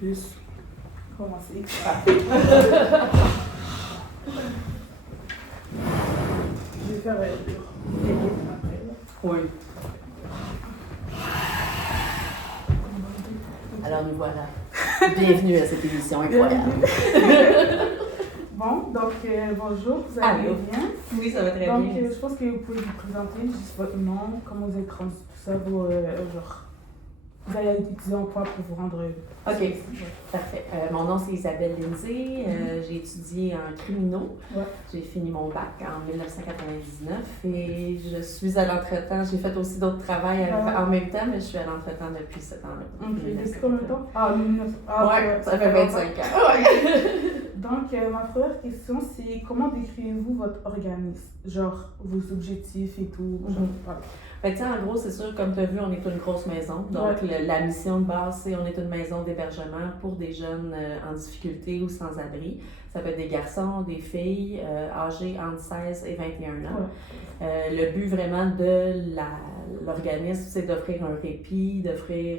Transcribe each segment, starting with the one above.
plus commencer. Je vais faire après. Oui. Alors nous voilà. Bienvenue à cette émission incroyable. Bon, donc bonjour, vous allez bien? Oui, ça va très donc, bien. Je pense que vous pouvez vous présenter, juste votre nom, comment vous êtes rendu, tout ça, vos, genre, vous allez étudier en quoi pour vous rendre... OK, parfait. Mon nom, c'est Isabelle Lindsay. J'ai étudié en criminaux. Ouais. J'ai fini mon bac en 1999 et je suis à l'entretemps. J'ai fait aussi d'autres travails en même temps, mais je suis à l'entretemps depuis 7 ans. OK, depuis combien de temps? Ouais, ça fait 25 ans. Donc, ma première question, c'est comment décrivez-vous votre organisme? Genre, vos objectifs et tout. Genre, voilà. Fait que, en gros, c'est sûr, comme tu as vu, on est une grosse maison. Donc, la mission de base, c'est on est une maison d'hébergement pour des jeunes en difficulté ou sans abri. Ça peut être des garçons, des filles âgés entre 16 et 21 ans. Le but vraiment de l'organisme, c'est d'offrir un répit, d'offrir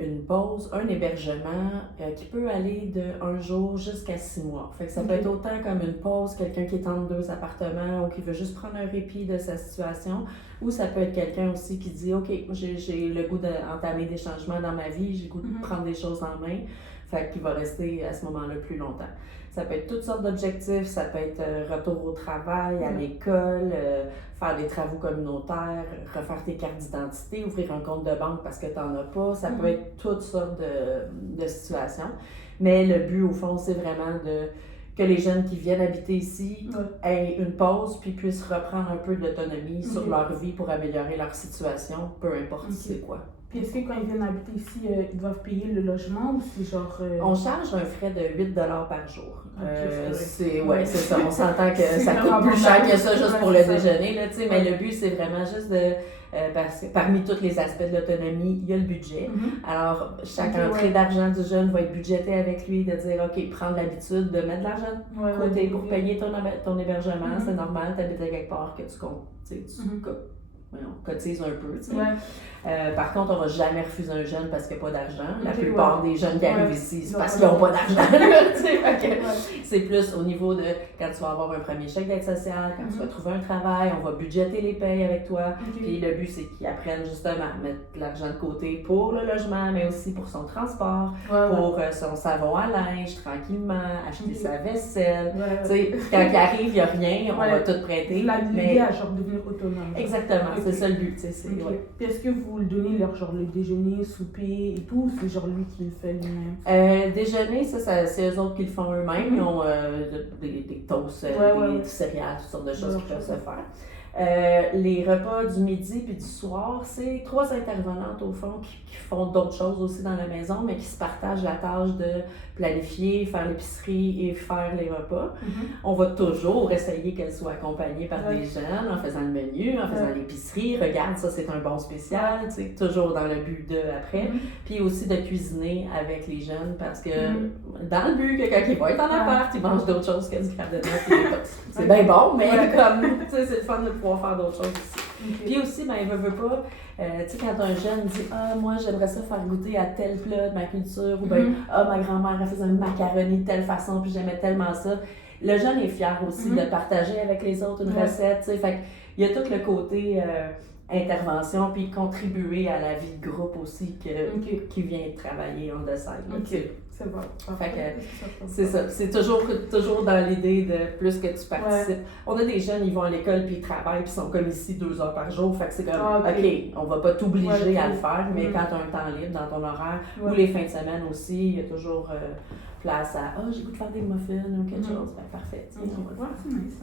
une pause, un hébergement qui peut aller de 1 jour jusqu'à 6 mois. Fait que ça peut être autant comme une pause, quelqu'un qui est entre 2 appartements ou qui veut juste prendre un répit de sa situation, ou ça peut être quelqu'un aussi qui dit « Ok, j'ai le goût d'entamer des changements dans ma vie, j'ai le goût de prendre des choses en main », fait qu'il va rester à ce moment-là plus longtemps. Ça peut être toutes sortes d'objectifs, ça peut être retour au travail, à l'école, faire des travaux communautaires, refaire tes cartes d'identité, ouvrir un compte de banque parce que tu n'en as pas. Ça peut être toutes sortes de situations. Mais le but, au fond, c'est vraiment que les jeunes qui viennent habiter ici aient une pause puis puissent reprendre un peu d'autonomie sur leur vie pour améliorer leur situation, peu importe c'est quoi. Puis est-ce que quand ils viennent habiter ici, ils doivent payer le logement ou c'est genre... On charge un frais de 8 $ par jour. C'est ça. On s'entend que ça coûte plus cher que ça juste pour le déjeuner. Là, mais le but, c'est vraiment juste de... parce que parmi tous les aspects de l'autonomie, il y a le budget. Alors, chaque entrée d'argent du jeune va être budgétée avec lui, de dire, OK, prendre l'habitude de mettre de l'argent de côté pour payer ton hébergement. C'est normal, tu habites à quelque part que tu comptes. On cotise un peu, tu sais. Par contre, on ne va jamais refuser un jeune parce qu'il n'y a pas d'argent. La plupart des jeunes qui arrivent ici, c'est parce qu'ils n'ont pas d'argent. C'est plus au niveau de quand tu vas avoir un premier chèque d'aide sociale, quand tu vas trouver un travail, on va budgéter les payes avec toi. Puis le but, c'est qu'ils apprennent justement à mettre de l'argent de côté pour le logement, mais aussi pour son transport, pour son savon à linge, tranquillement, acheter sa vaisselle. Quand il arrive, il n'y a rien, on va tout prêter. L'aider à genre devenir autonome. Exactement, c'est ça le but. Puis est-ce que vous le donnez leur genre le déjeuner, souper et tout, ou c'est genre lui qui le fait lui-même? Déjeuner, c'est eux autres qui le font eux-mêmes. Ils ont des toasts, des céréales, toutes sortes de choses qui peuvent se faire. Les repas du midi puis du soir, c'est 3 intervenantes au fond qui font d'autres choses aussi dans la maison, mais qui se partagent la tâche de planifier, faire l'épicerie et faire les repas. On va toujours essayer qu'elles soient accompagnées par des jeunes en faisant le menu, en faisant l'épicerie. Regarde, ça c'est un bon spécial, toujours dans le but de après. Puis aussi de cuisiner avec les jeunes parce que dans le but que quand ils vont être en appart, ils mangent d'autres choses que du crabe de noix. C'est bien bon, mais comme, c'est le fun de pouvoir faire d'autres choses aussi. Puis aussi, il veut pas, quand un jeune dit « Ah, moi, j'aimerais ça faire goûter à tel plat de ma culture » ou bien « Ah, ma grand-mère, elle faisait un macaroni de telle façon, puis j'aimais tellement ça ». Le jeune est fier aussi de partager avec les autres une recette, fait il y a tout le côté intervention, puis contribuer à la vie de groupe aussi qui vient travailler on the side. C'est bon. Fait que c'est ça. C'est toujours dans l'idée de plus que tu participes. On a des jeunes, ils vont à l'école puis ils travaillent puis ils sont comme ici 2 heures par jour. Fait que c'est comme, OK, on va pas t'obliger à le faire, mais quand tu as un temps libre dans ton horaire ou les fins de semaine aussi, il y a toujours place à « Ah, j'ai goût de faire des muffins ou quelque chose. » Ben parfait. C'est nice.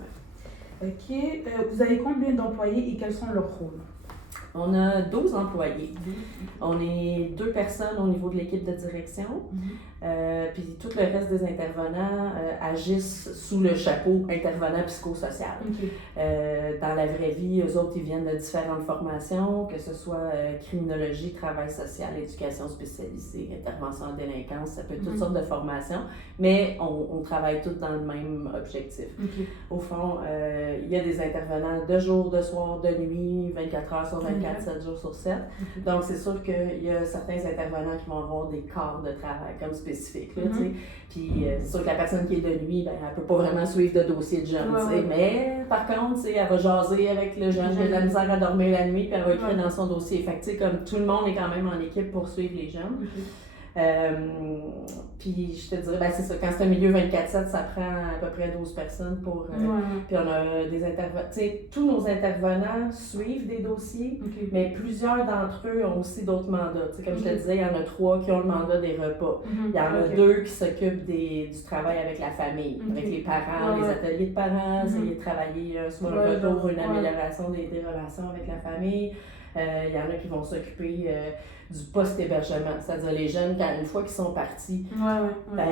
OK. Vous avez combien d'employés et quels sont leurs rôles? On a 12 employés. On est 2 personnes au niveau de l'équipe de direction. Puis tout le reste des intervenants agissent sous le chapeau intervenant psychosocial. Dans la vraie vie, eux autres, ils viennent de différentes formations, que ce soit criminologie, travail social, éducation spécialisée, intervention en délinquance, ça peut être toutes sortes de formations, mais on travaille tous dans le même objectif. Au fond, il y a des intervenants de jour, de soir, de nuit, 24 heures sur 24, 24, 7 jours sur 7. Donc, c'est sûr qu'il y a certains intervenants qui vont avoir des corps de travail comme spécifiques. Là, puis, c'est sûr que la personne qui est de nuit, ben, elle ne peut pas vraiment suivre de dossier de jeune. Mais, par contre, elle va jaser avec le jeune qui a de la misère à dormir la nuit, puis elle va écrire dans son dossier. Fait que, comme tout le monde est quand même en équipe pour suivre les jeunes. Puis je te dirais, ben c'est ça, quand c'est un milieu 24/7, ça prend à peu près 12 personnes pour... Puis on a des intervenants, tu sais, tous nos intervenants suivent des dossiers, mais plusieurs d'entre eux ont aussi d'autres mandats. Tu sais, comme je te disais, il y en a 3 qui ont le mandat des repas. Il y en a 2 qui s'occupent du travail avec la famille, avec les parents, les ateliers de parents, essayer de travailler soit un retour ou une amélioration des relations avec la famille. Il y en a qui vont s'occuper du post-hébergement, c'est-à-dire les jeunes, une fois qu'ils sont partis, ben,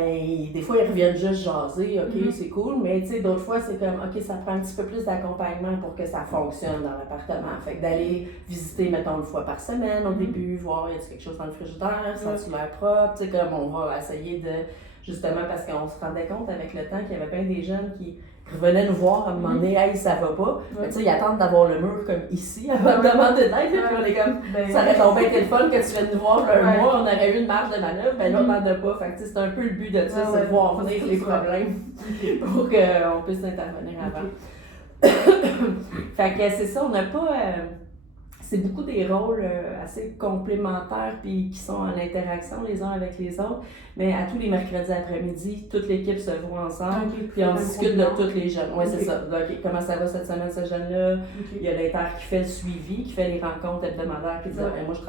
des fois ils reviennent juste jaser, ok, c'est cool, mais tu sais, d'autres fois c'est comme, ok, ça prend un petit peu plus d'accompagnement pour que ça fonctionne dans l'appartement. Fait que d'aller visiter, mettons, une fois par semaine au début, voir y a quelque chose dans le frigidaire, sent-tu l'air propre, tu sais, comme on va essayer de, justement, parce qu'on se rendait compte avec le temps qu'il y avait plein des jeunes qui revenaient nous voir à un moment donné, hey, ça va pas. Mais tu sais, ils attendent d'avoir le mur comme ici avant de demander d'aide. Puis on est comme, ça aurait tombé été le fun que tu viennes nous voir un mois, on aurait eu une marge de manœuvre, ben là, on n'en a pas. Fait que c'est un peu le but de ça, c'est de voir venir les problèmes pour qu'on puisse intervenir avant. Fait que c'est ça, on n'a pas. C'est beaucoup des rôles assez complémentaires puis qui sont en interaction les uns avec les autres. Mais à tous les mercredis après-midi, toute l'équipe se voit ensemble puis on discute de tous les jeunes. Oui, c'est ça. Donc, comment ça va cette semaine, ce jeune-là? Il y a l'inter qui fait le suivi, qui fait les rencontres hebdomadaires, qui dit moi, je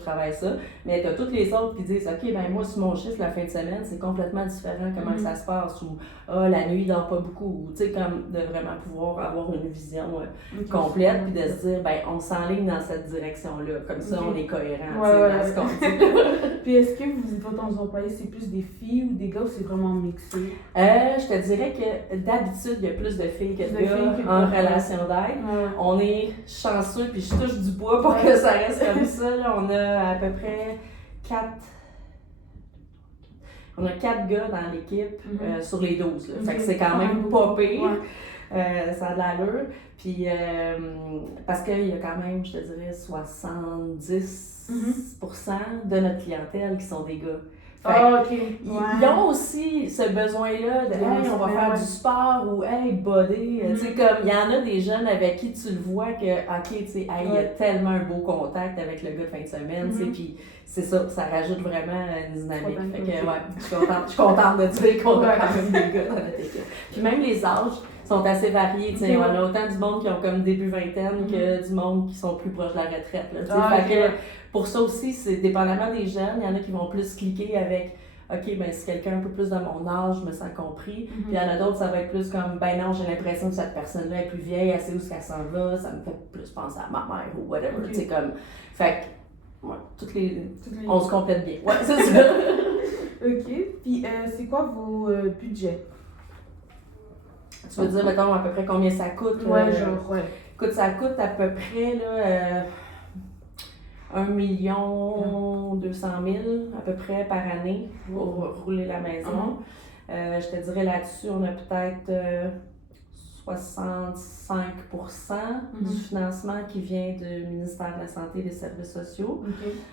travaille ça. Mais tu as toutes les autres qui disent ok, ben moi, sur mon chiffre, la fin de semaine, c'est complètement différent comment ça se passe. Ou la nuit, il dort pas beaucoup. Tu sais, comme de vraiment pouvoir avoir une vision complète puis de se dire ben on s'enligne dans cette direction-là. Comme ça, on est cohérent dans ce qu'on dit. Puis est-ce que vos employés, c'est plus des filles ou des gars ou c'est vraiment mixé? Je te dirais que d'habitude, il y a plus de filles que de gars en relation d'aide. On est chanceux, puis je touche du bois pour que ça reste comme ça. Là, on a à peu près 4 gars dans l'équipe sur les 12. Là. Fait que c'est quand même pas pire. Ça a de l'allure. Puis, parce qu'il y a quand même, je te dirais, 70% de notre clientèle qui sont des gars. Ils ont aussi ce besoin-là de hey, on va faire du sport ou hey, body. Tu sais, comme il y en a des jeunes avec qui tu le vois que, ok, tu sais, hey, il y a tellement un beau contact avec le gars de fin de semaine, tu sais, puis c'est ça rajoute vraiment une dynamique. Fait que, je suis contente de dire qu'on a quand même des gars dans notre équipe. Puis même les âges sont assez variés. On a autant du monde qui ont comme début vingtaine que du monde qui sont plus proches de la retraite. Là, fait que, pour ça aussi, c'est dépendamment des jeunes, il y en a qui vont plus cliquer avec ok, ben si quelqu'un un peu plus de mon âge, je me sens compris. Puis il y en a d'autres, ça va être plus comme ben non, j'ai l'impression que cette personne-là est plus vieille, elle sait où qu'elle s'en va, ça me fait plus penser à ma mère ou whatever. Tu sais, comme. Fait que, toutes les. On se complète bien. Ouais, c'est ça. Ok. Puis c'est quoi vos budgets? Tu veux dire, mettons, à peu près combien ça coûte? Écoute, ça coûte à peu près, là, 1 200 000 à peu près par année pour rouler la maison. Je te dirais là-dessus, on a peut-être 65% du financement qui vient du ministère de la Santé et des Services sociaux.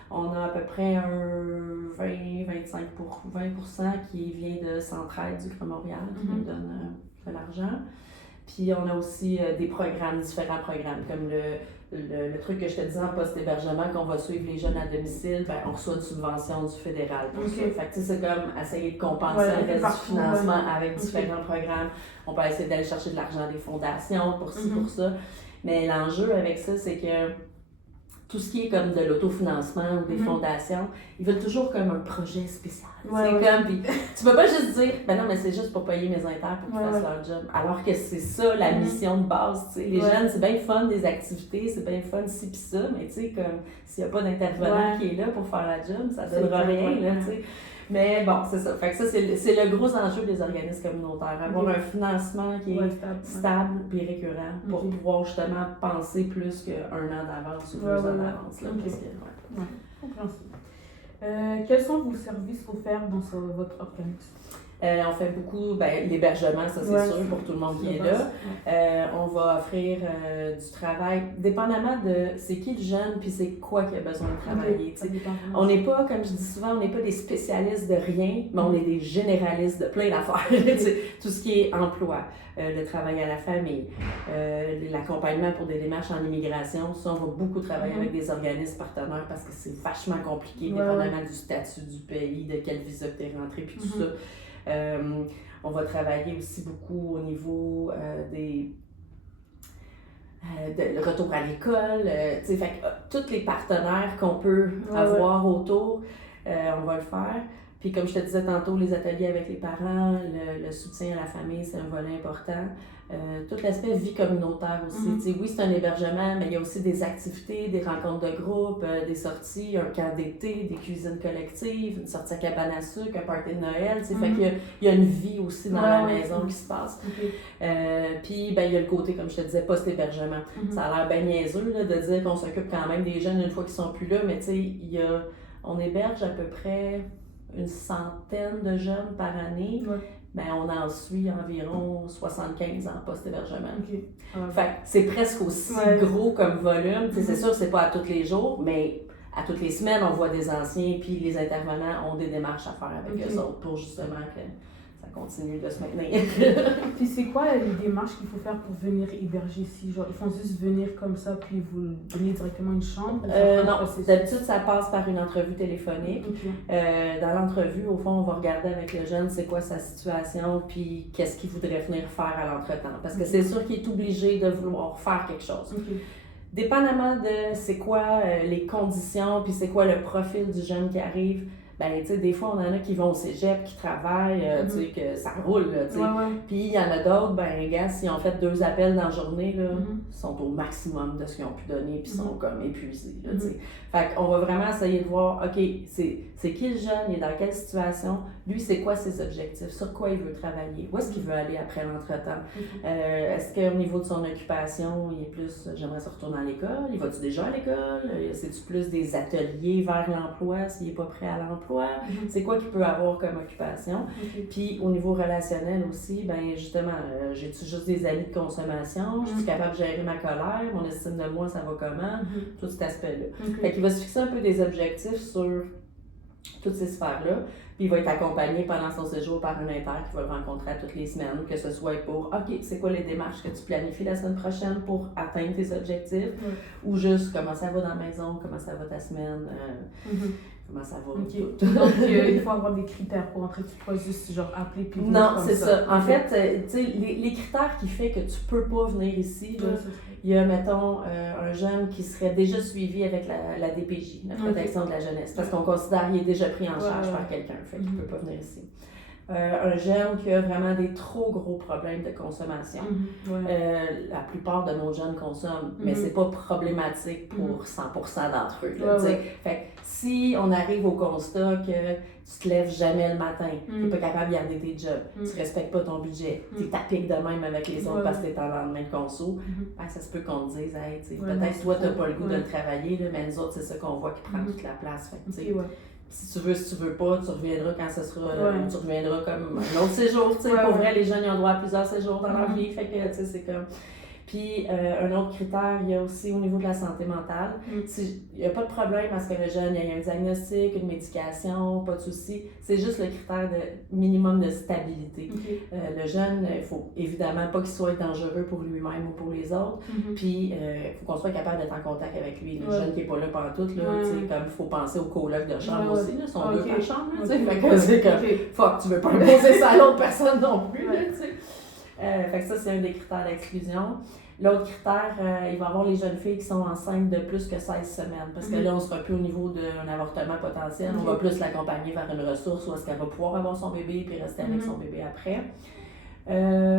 On a à peu près un 20% qui vient de Centraide du Grand-Montréal qui nous donne de l'argent. Puis on a aussi des programmes, différents programmes, comme le truc que je te disais en post-hébergement, qu'on va suivre les jeunes à domicile, ben, on reçoit une subvention du fédéral pour ça. Fait que c'est comme essayer de compenser le reste du financement avec différents programmes. On peut essayer d'aller chercher de l'argent des fondations pour ci, pour ça. Mais l'enjeu avec ça, c'est que tout ce qui est comme de l'autofinancement ou des fondations, ils veulent toujours comme un projet spécial. Comme, tu peux pas juste dire, ben non, mais c'est juste pour payer mes inters pour qu'ils fassent leur job. Alors que c'est ça la mission de base. T'sais. Les jeunes, c'est bien fun des activités, c'est bien fun ci pis ça, mais tu sais, comme s'il n'y a pas d'intervenant qui est là pour faire la job, ça donnera rien. Là, t'sais. Mais bon, c'est ça. Fait que ça, c'est le gros enjeu des organismes communautaires. Avoir un financement qui est stable et récurrent pour pouvoir justement penser plus qu'1 an d'avance ou 2 ans d'avance. Là, compréhensible. Quels sont vos services offerts dans votre organisme? On fait beaucoup, l'hébergement, ça c'est sûr, pour tout le monde qui est là. On va offrir du travail, dépendamment de c'est qui le jeune, puis c'est quoi qu'il a besoin de travailler. On n'est pas, comme je dis souvent, on n'est pas des spécialistes de rien, mais on est des généralistes de plein d'affaires. Tout ce qui est emploi, le travail à la famille, l'accompagnement pour des démarches en immigration, ça, on va beaucoup travailler avec des organismes partenaires parce que c'est vachement compliqué, dépendamment du statut du pays, de quel visa tu es rentré, puis tout ça. On va travailler aussi beaucoup au niveau le retour à l'école, fait que, tous les partenaires qu'on peut avoir autour, on va le faire. Puis comme je te disais tantôt, les ateliers avec les parents, le soutien à la famille, c'est un volet important. Tout l'aspect vie communautaire aussi. Oui, c'est un hébergement, mais il y a aussi des activités, des rencontres de groupe, des sorties, un camp d'été, des cuisines collectives, une sortie à cabane à sucre, un party de Noël. Fait qu'il y a une vie aussi dans la maison qui se passe. Puis il y a le côté, comme je te disais, post-hébergement. Ça a l'air bien niaiseux là, de dire qu'on s'occupe quand même des jeunes une fois qu'ils sont plus là, mais on héberge à peu près une centaine de jeunes par année. On en suit environ 75 en post-hébergement. Fait que c'est presque aussi gros comme volume. C'est sûr que c'est pas à tous les jours, mais à toutes les semaines, on voit des anciens, puis les intervenants ont des démarches à faire avec eux autres pour justement que ça continue de se maintenir. Puis c'est quoi les démarches qu'il faut faire pour venir héberger ici? Genre, ils font juste venir comme ça, puis vous donnez directement une chambre? Non, d'habitude, ça passe par une entrevue téléphonique. Dans l'entrevue, au fond, on va regarder avec le jeune c'est quoi sa situation, puis qu'est-ce qu'il voudrait venir faire à l'entretemps. Parce que c'est sûr qu'il est obligé de vouloir faire quelque chose. Dépendamment de c'est quoi les conditions, puis c'est quoi le profil du jeune qui arrive, des fois, on en a qui vont au cégep, qui travaillent, que ça roule, Puis il y en a d'autres, s'ils ont fait 2 appels dans la journée, là, ils sont au maximum de ce qu'ils ont pu donner, puis ils sont comme épuisés, là, Fait qu'on va vraiment essayer de voir, OK, c'est qui le jeune, il est dans quelle situation, lui, c'est quoi ses objectifs, sur quoi il veut travailler, où est-ce qu'il veut aller après l'entretemps, est-ce qu'au niveau de son occupation, il est plus, j'aimerais se retourner à l'école, il va-tu déjà à l'école, c'est-tu plus des ateliers vers l'emploi, s'il n'est pas prêt à l'emploi, c'est quoi qu'il peut avoir comme occupation. Puis au niveau relationnel aussi, justement, j'ai-tu juste des amis de consommation, je suis capable de gérer ma colère, mon estime de moi, ça va comment, tout cet aspect-là. Fait qu'il va se fixer un peu des objectifs sur toutes ces sphères-là, puis il va être accompagné pendant son séjour par un inter qui va le rencontrer à toutes les semaines, que ce soit pour OK, c'est quoi les démarches que tu planifies la semaine prochaine pour atteindre tes objectifs, ou juste comment ça va dans la maison, comment ça va ta semaine, comment ça va. Donc il faut avoir des critères pour entrer, tu peux pas juste genre appeler puis venir. Non, c'est ça. En fait, tu sais, les critères qui fait que tu peux pas venir ici, là, il y a, mettons, un jeune qui serait déjà suivi avec la DPJ, la protection de la jeunesse, parce qu'on considère qu'il est déjà pris en charge par quelqu'un, fait qu'il peut pas venir ici. Un jeune qui a vraiment des trop gros problèmes de consommation. La plupart de nos jeunes consomment, mais c'est pas problématique pour 100% d'entre eux. Là, fait que si on arrive au constat que tu te lèves jamais le matin, tu n'es pas capable de garder tes jobs, tu respectes pas ton budget, tu es tapique de même avec les autres parce que tu es en lendemain de conso, ça se peut qu'on te dise, hey, peut-être toi tu n'as pas le goût de le travailler, là, mais nous autres, c'est ça qu'on voit qui prend toute la place. Fait que, si tu veux pas, tu reviendras quand ce sera, tu reviendras comme un autre séjour, tu sais, pour vrai, les jeunes, ils ont droit à plusieurs séjours dans leur vie, fait que, tu sais, c'est comme... Puis, un autre critère, il y a aussi au niveau de la santé mentale. Il n'y a pas de problème à ce que le jeune ait un diagnostic, une médication, pas de souci. C'est juste le critère de minimum de stabilité. Le jeune, il faut évidemment pas qu'il soit dangereux pour lui-même ou pour les autres. Puis, il faut qu'on soit capable d'être en contact avec lui. Le jeune qui n'est pas là pendant tout, là, comme il faut penser au coloc de chambre aussi, là, son deux par chambre. Fait que c'est comme, fuck, tu veux pas imposer ça à l'autre personne non plus. Là, fait que ça, c'est un des critères d'exclusion. L'autre critère, il va y avoir les jeunes filles qui sont enceintes de plus que 16 semaines. Parce que là, on ne sera plus au niveau d'un avortement potentiel. On va plus l'accompagner vers une ressource où est-ce qu'elle va pouvoir avoir son bébé et rester avec son bébé après.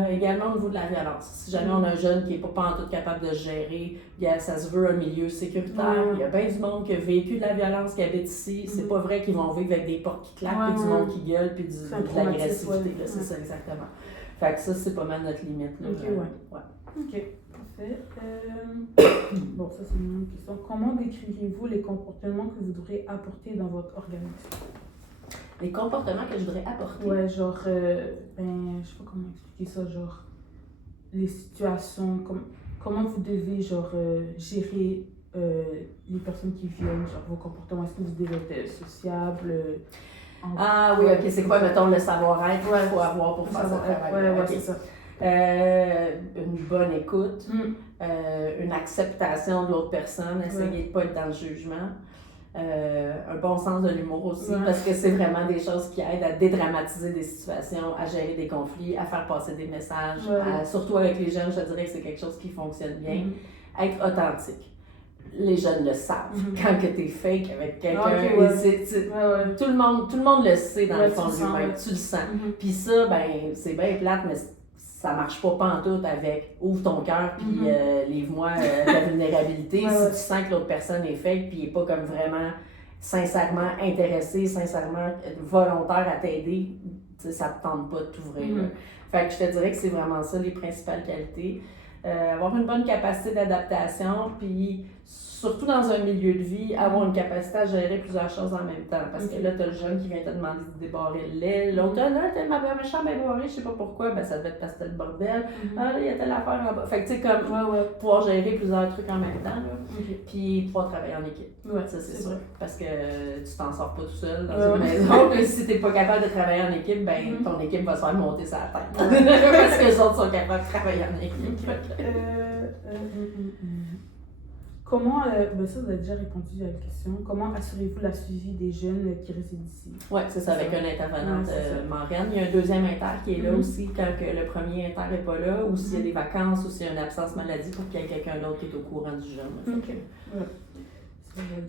Également au niveau de la violence. Si jamais on a un jeune qui n'est pas en tout capable de gérer, ça se veut un milieu sécuritaire. Il y a bien du monde qui a vécu de la violence, qui habite ici. C'est pas vrai qu'ils vont vivre avec des portes qui claquent, puis du monde qui gueule, puis de l'agressivité. C'est ça, exactement. Fait que ça, c'est pas mal notre limite. Là, OK, parfait. Bon, ça, c'est une question. Comment décririez-vous les comportements que vous devrez apporter dans votre organisme? Les comportements que je voudrais apporter. Ouais, genre, je sais pas comment expliquer ça, genre, les situations, comment vous devez, genre, gérer les personnes qui viennent, genre, vos comportements. Est-ce que vous devez être sociable? Ah oui, ok, c'est quoi, mettons, le savoir-être qu'il faut avoir pour faire ça travail? Ouais, c'est ça. Une bonne écoute, une acceptation de l'autre personne, essayer de ne pas être dans le jugement. Un bon sens de l'humour aussi, parce que c'est vraiment des choses qui aident à dédramatiser des situations, à gérer des conflits, à faire passer des messages. Surtout avec les jeunes, je dirais que c'est quelque chose qui fonctionne bien. Être authentique. Les jeunes le savent. Quand tu es fake avec quelqu'un, tout le monde le sait dans le fond de lui-même, tu le sens. Puis ça, ben, c'est bien plate, mais ça marche pas pantoute avec ouvre ton cœur puis livre-moi ta vulnérabilité. Si tu sens que l'autre personne est fake puis il est pas comme vraiment sincèrement intéressé, sincèrement volontaire à t'aider, ça te tente pas de t'ouvrir. Fait que je te dirais que c'est vraiment ça les principales qualités. Avoir une bonne capacité d'adaptation, puis surtout dans un milieu de vie, avoir une capacité à gérer plusieurs choses en même temps. Parce que là, tu as le jeune qui vient te demander de débarrer le lait. L'autre, là, ma chambre est débarrée, je sais pas pourquoi. Ben, ça devait être parce que c'était le bordel. Ah, là, il y a telle affaire en bas. Fait que, tu sais, comme pouvoir gérer plusieurs trucs en même temps. Là. Puis pouvoir travailler en équipe. Ça, c'est sûr. Parce que tu t'en sors pas tout seul dans une maison. Puis si t'es pas capable de travailler en équipe, ben, ton équipe va se faire monter sa tête. Parce que les autres sont capables de travailler en équipe. Comment, ça vous avez déjà répondu à la question, comment assurez-vous la suivi des jeunes qui résident ici? Oui, c'est ça, avec un intervenant marraine. Il y a un deuxième inter qui est là aussi quand le premier inter n'est pas là, ou s'il y a des vacances, ou s'il y a une absence maladie pour qu'il y ait quelqu'un d'autre qui est au courant du jeune.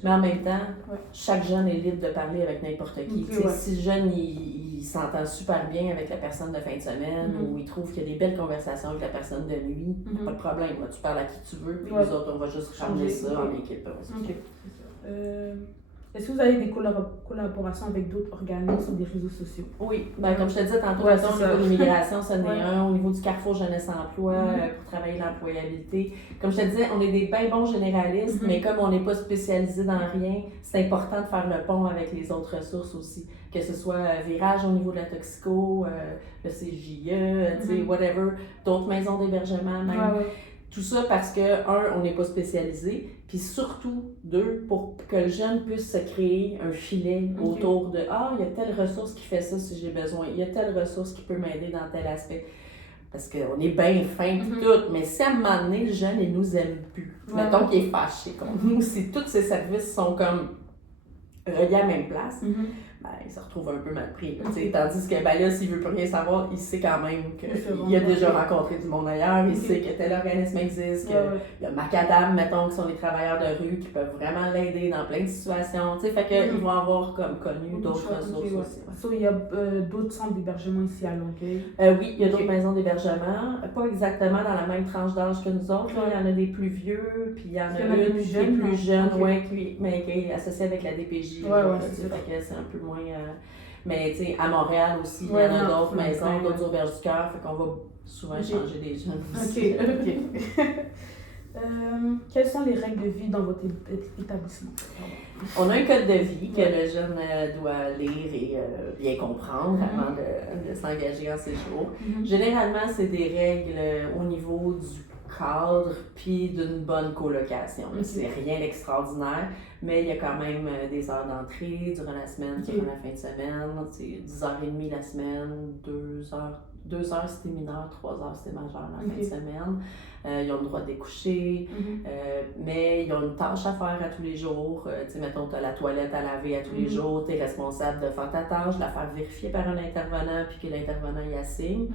Mais en même temps, chaque jeune est libre de parler avec n'importe qui. Si le jeune il s'entend super bien avec la personne de fin de semaine ou il trouve qu'il y a des belles conversations avec la personne de nuit, pas de problème. Tu parles à qui tu veux, puis nous autres, on va juste ramener ça en équipe. Est-ce que vous avez des collaborations avec d'autres organismes ou des réseaux sociaux? Oui, ben, comme je te disais tantôt, au niveau de l'immigration, c'en est un. Au niveau du Carrefour Jeunesse Emploi, pour travailler l'employabilité. Comme je te disais, on est des bien bons généralistes, mais comme on n'est pas spécialisé dans rien, c'est important de faire le pont avec les autres ressources aussi. Que ce soit Virage au niveau de la toxico, le CJE, whatever, d'autres maisons d'hébergement même. Tout ça parce que, on n'est pas spécialisé, puis surtout, deux, pour que le jeune puisse se créer un filet autour de « Ah, il y a telle ressource qui fait ça si j'ai besoin, il y a telle ressource qui peut m'aider dans tel aspect. » Parce qu'on est bien fin pis tout, mais si à un moment donné, le jeune, il nous aime plus, mettons qu'il est fâché contre nous, si tous ces services sont comme reliés à la même place, ben, il se retrouve un peu mal pris. Tandis que ben là, s'il veut plus rien savoir, il sait quand même qu'il a déjà rencontré du monde ailleurs, il sait que tel organisme existe, qu'il y a Macadam, mettons, qui sont des travailleurs de rue qui peuvent vraiment l'aider dans plein de situations. Fait qu'ils vont avoir comme connu d'autres ressources aussi. Il y a d'autres centres d'hébergement ici à Longueuil? Oui, il y a d'autres maisons d'hébergement, pas exactement dans la même tranche d'âge que nous autres. Il y en a des plus vieux, puis il y en a une qui est plus jeune, mais qui est associée avec la DPJ. C'est un peu moins. Mais tu sais, à Montréal aussi, il y en a d'autres maisons, d'autres auberges du cœur, fait qu'on va souvent changer des jeunes aussi. Quelles sont les règles de vie dans votre établissement? On a un code de vie que le jeune doit lire et bien comprendre avant de s'engager en séjour. Généralement, c'est des règles au niveau du cadre puis d'une bonne colocation. C'est rien d'extraordinaire, mais il y a quand même des heures d'entrée durant la semaine, durant la fin de semaine. C'est 10h30 la semaine, 2 heures si t'es mineur, 3 heures si t'es majeur la fin de semaine. Ils ont le droit de découcher, mais ils ont une tâche à faire à tous les jours. Mettons, tu as la toilette à laver à tous les jours, tu es responsable de faire ta tâche, de la faire vérifier par un intervenant, puis que l'intervenant y assigne.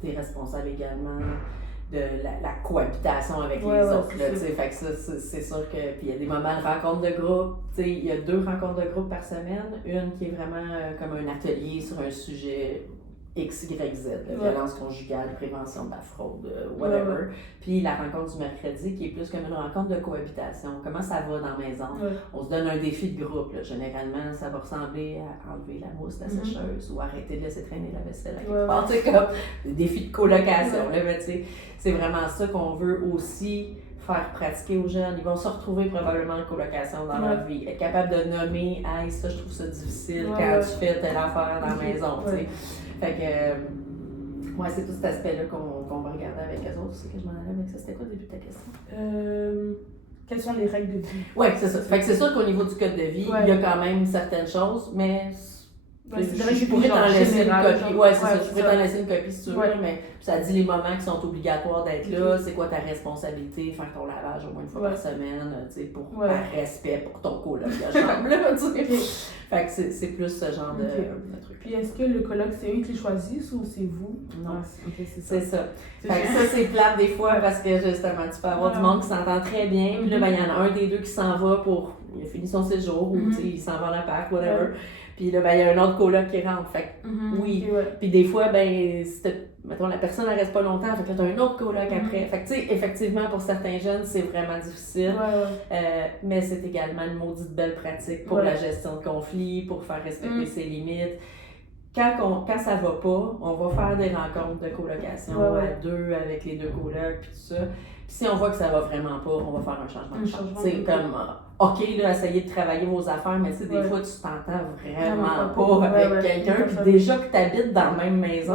Tu es responsable également de la cohabitation avec les autres. Fait que ça, c'est sûr que. Puis il y a des moments de rencontre de groupe. Il y a 2 rencontres de groupe par semaine. Une qui est vraiment comme un atelier sur un sujet X, Y, Z, violence conjugale, prévention de la fraude, whatever. Puis la rencontre du mercredi qui est plus comme une rencontre de cohabitation. Comment ça va dans la maison? On se donne un défi de groupe. Là. Généralement, ça va ressembler à enlever la mousse de la sécheuse ou arrêter de laisser traîner la vaisselle à quelque part. Comme des défis de colocation. Là, c'est vraiment ça qu'on veut aussi faire pratiquer aux jeunes. Ils vont se retrouver probablement en colocation dans leur vie. Être capable de nommer, hey, ça, je trouve ça difficile quand tu fais telle affaire dans la maison. Fait que, c'est tout cet aspect-là qu'on va regarder avec eux autres. C'est que je m'en allais avec ça. C'était quoi le début de ta question? Quelles sont les règles de vie? Oui, c'est ça. Fait que c'est sûr qu'au niveau du code de vie, il y a quand même certaines choses, mais je pourrais t'en laisser une copie. Oui, c'est ça. Je pourrais t'en laisser une copie si tu veux, mais ça dit les moments qui sont obligatoires d'être là, c'est quoi ta responsabilité, faire ton lavage au moins une fois par semaine, tu sais, par respect pour ton coloc de chambre, là, tu sais. Fait que c'est plus ce genre de truc. Puis est-ce que le coloc, c'est eux qui choisissent ou c'est vous? Non, c'est ça. Fait que ça, c'est plate des fois parce que justement, tu peux avoir du monde qui s'entend très bien, puis là, il y en a un des deux qui s'en va pour. Il a fini son séjour ou il s'en va en appart, whatever. Puis là, il y a un autre coloc qui rentre. Fait que oui. Puis des fois, mettons, la personne ne reste pas longtemps, fait que là, tu as un autre coloc après. Fait que tu sais, effectivement, pour certains jeunes, c'est vraiment difficile. Mais c'est également une maudite belle pratique pour la gestion de conflits, pour faire respecter ses limites. Quand ça va pas, on va faire des rencontres de colocation à deux, avec les deux colocs, puis tout ça. Puis si on voit que ça va vraiment pas, on va faire un changement de chambre. C'est comme, OK, là, essayez de travailler vos affaires, mais tu sais, des fois, tu t'entends vraiment pas avec quelqu'un, puis déjà que tu habites dans la même maison,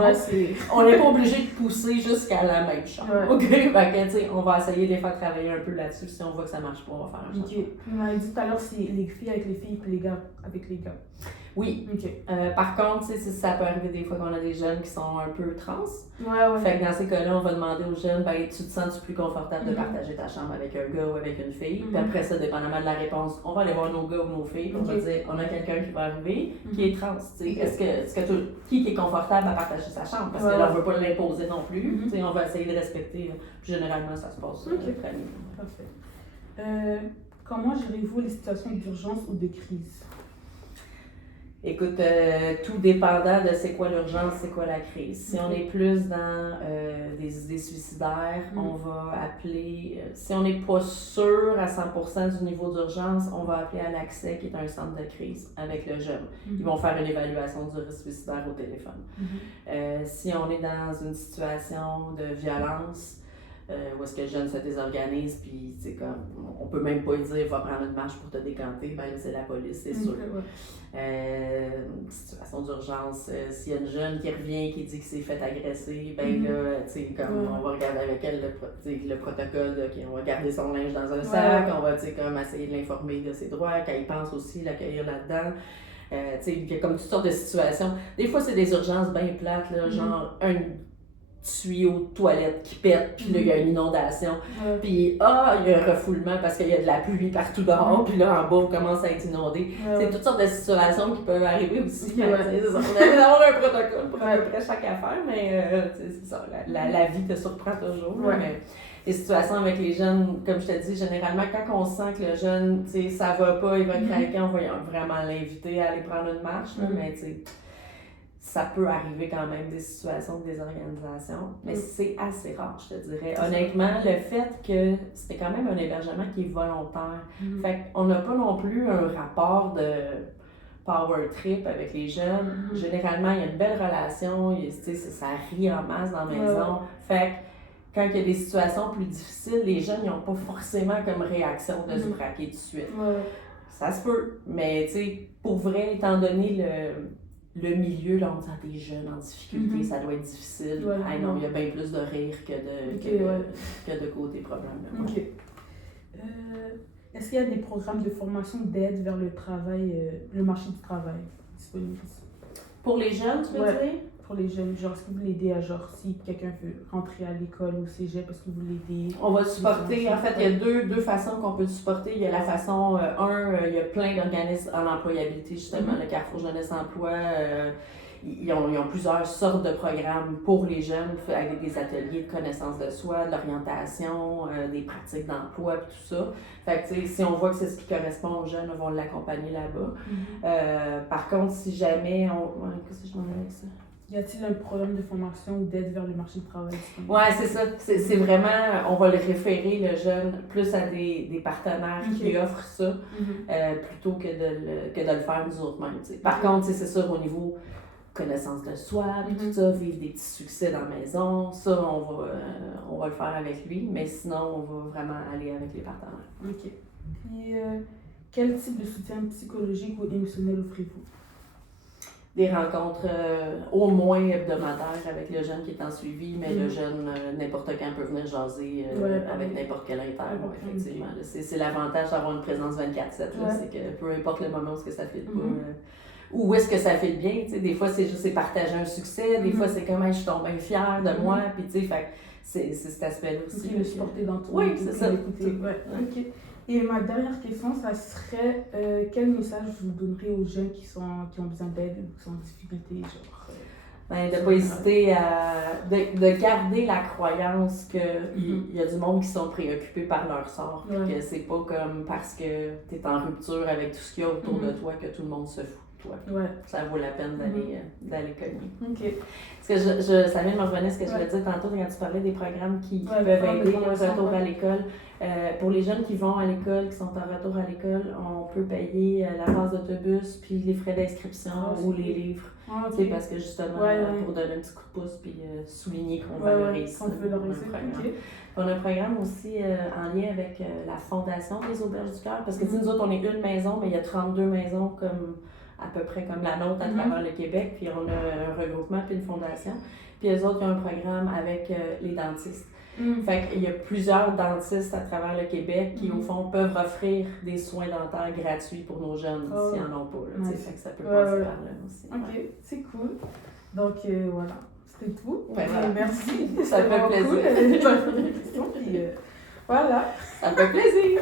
on n'est pas obligé de pousser jusqu'à la même chambre. OK? Fait que, tu sais, on va essayer de les faire travailler un peu là-dessus. Si on voit que ça marche pas, on va faire un changement. Vous m'avez dit tout à l'heure, c'est les filles avec les filles, puis les gars avec les gars. Oui. Par contre, tu sais, ça peut arriver des fois qu'on a des jeunes qui sont un peu trans. Fait que dans ces cas-là, on va demander aux jeunes, tu te sens-tu plus confortable de partager ta chambre avec un gars ou avec une fille? Puis après ça, dépendamment de la réponse, on va aller voir nos gars ou nos filles. On va dire, on a quelqu'un qui va arriver qui est trans. Qui est confortable à partager sa chambre? Parce que là, on veut pas l'imposer non plus. On va essayer de respecter. Puis généralement, ça se passe très bien. Parfait. Comment gérez-vous les situations d'urgence ou de crise? Écoute, tout dépendant de c'est quoi l'urgence, c'est quoi la crise. Si on est plus dans des idées suicidaires, on va appeler, si on n'est pas sûr à 100% du niveau d'urgence, on va appeler à l'accès qui est un centre de crise avec le jeune. Ils vont faire une évaluation du risque suicidaire au téléphone. Si on est dans une situation de violence, où est-ce que le jeune se désorganise, puis c'est comme, on peut même pas lui dire va prendre une marche pour te décanter, ben c'est la police, c'est sûr. Situation d'urgence, s'il y a une jeune qui revient qui dit qu'il s'est fait agresser, ben là, tu sais, comme on va regarder avec elle le protocole, on va garder son linge dans un sac, on va comme essayer de l'informer de ses droits, qu'elle pense aussi, l'accueillir là-dedans. Il y a comme toutes sortes de situations. Des fois, c'est des urgences bien plates, là, genre un tuyau de toilette qui pète, puis là, il y a une inondation, puis il y a un refoulement parce qu'il y a de la pluie partout dehors, puis là, en bas, on commence à être inondé. C'est toutes sortes de situations qui peuvent arriver aussi. On a d'avoir un protocole pour à peu près chaque affaire, mais c'est ça, la vie te surprend toujours. Mais les situations avec les jeunes, comme je te dis, généralement, quand on sent que le jeune, ça va pas, il va craquer, on va vraiment l'inviter à aller prendre une marche, mais tu sais, ça peut arriver quand même des situations de désorganisation, mais c'est assez rare, je te dirais. Honnêtement, le fait que c'était quand même un hébergement qui est volontaire, fait qu'on n'a pas non plus un rapport de power trip avec les jeunes. Généralement, il y a une belle relation, ça rit en masse dans la maison. Fait que quand il y a des situations plus difficiles, les jeunes n'ont pas forcément comme réaction de se braquer tout de suite. Ça se peut, mais pour vrai, étant donné le milieu, là, on dit des jeunes en difficulté, ça doit être difficile. Non, il y a bien plus de rire que de côté problème. Est-ce qu'il y a des programmes de formation d'aide vers le travail, le marché du travail disponibles? Pour les jeunes, tu veux dire? Pour les jeunes, genre, est-ce que vous l'aidez à, genre, si quelqu'un veut rentrer à l'école ou au cégep, est-ce que vous l'aidez? On va supporter, en fait, il y a deux façons qu'on peut supporter. Il y a la façon, il y a plein d'organismes en employabilité, justement, le Carrefour Jeunesse Emploi, ils ont plusieurs sortes de programmes pour les jeunes, avec des ateliers de connaissance de soi, de l'orientation, des pratiques d'emploi, et tout ça. Fait que, si on voit que c'est ce qui correspond aux jeunes, on va l'accompagner là-bas. Par contre, si jamais qu'est-ce que je m'en ai avec ça? Y a-t-il un programme de formation ou d'aide vers le marché du travail? Oui, c'est ça. C'est vraiment, on va le référer, le jeune, plus à des partenaires qui offrent ça, plutôt que de le faire nous autres mêmes. Par contre, c'est sûr, au niveau connaissance de soi, puis tout ça, vivre des petits succès dans la maison. Ça, on va le faire avec lui, mais sinon, on va vraiment aller avec les partenaires. OK. Puis, quel type de soutien psychologique ou émotionnel offrez-vous? Des rencontres au moins hebdomadaires avec le jeune qui est en suivi, mais le jeune, n'importe quand, peut venir jaser avec n'importe quel inter. Effectivement. C'est l'avantage d'avoir une présence 24/7. C'est que peu importe le moment où est-ce que ça file pas, ou où est-ce que ça file bien. Des fois, c'est juste partager un succès, des fois, c'est comme je suis tombée fière de moi. Puis, c'est cet aspect-là aussi. Le supporter dans tout. Oui, c'est ça. L'écouter. Ouais. OK. Et ma dernière question, ça serait quel message vous donnerez aux jeunes qui ont besoin d'aide ou qui sont en difficulté, genre? De ne pas hésiter de garder la croyance qu'il y a du monde qui sont préoccupés par leur sort. Que c'est pas comme parce que tu es en rupture avec tout ce qu'il y a autour de toi que tout le monde se fout de toi. Ça vaut la peine d'aller cogner. OK. Parce que ça vient de me revenir ce que je voulais dire tantôt quand tu parlais des programmes qui peuvent aider au retour à l'école. Pour les jeunes qui vont à l'école, qui sont en retour à l'école, on peut payer la passe d'autobus, puis les frais d'inscription ou les livres. Parce que justement, pour donner un petit coup de pouce, puis souligner qu'on valorise qu'on veut valoriser. On a un programme aussi en lien avec la Fondation des Auberges du Cœur, parce que nous autres, on est une maison, mais il y a 32 maisons à peu près comme la nôtre à travers le Québec, puis on a un regroupement puis une fondation. Puis eux autres, ils ont un programme avec les dentistes. Fait qu'il y a plusieurs dentistes à travers le Québec qui, au fond, peuvent offrir des soins dentaires gratuits pour nos jeunes s'ils n'en ont pas. Fait que ça peut passer par là aussi. OK, c'est cool. Donc, voilà, c'était tout. Merci. Ça me fait plaisir. Cool. Puis, voilà. Ça me fait plaisir.